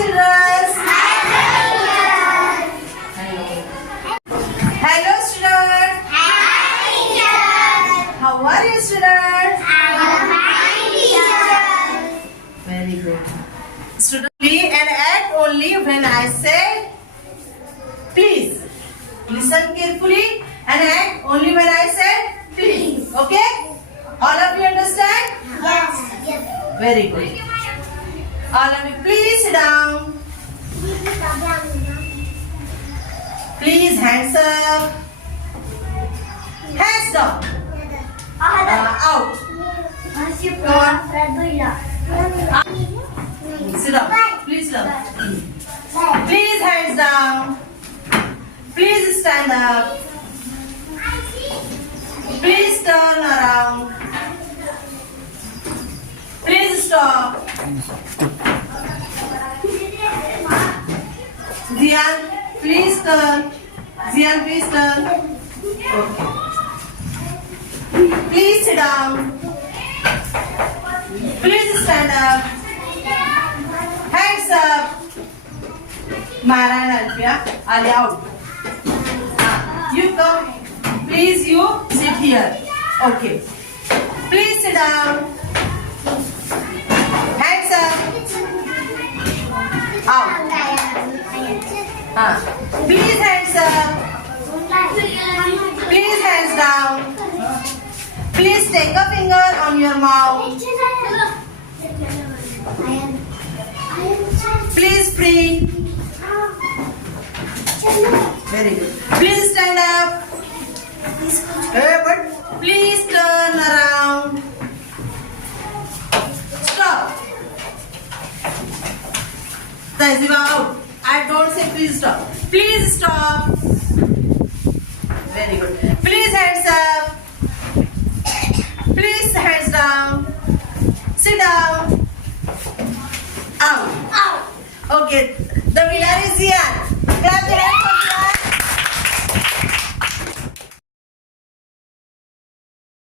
children. Hello students. How are you students? Very good. Students, and act only when I say please. Listen carefully and act only when I say please. Okay? All of you understand? Very good. All of you, please sit down. Please, hands up. Hands down. Out. Sit down. Please sit down. Please, hands down. Please stand up. Please turn around. Please stop. Zian, please turn. Zian, please turn. Okay. Please sit down. Please stand up. Hands up. Mara and Alfia are out. You come. Please, you sit here. Okay. Please sit down. Hands up. Out. Please hands up. Please hands down. Please take a finger on your mouth. Please free. Very good. Please stand up. But please turn around. Stop. Taiziva out. I don't say please stop. Please stop. Very good. Please hands up. Please hands down. Sit down. Out. Okay. The winner is Zian.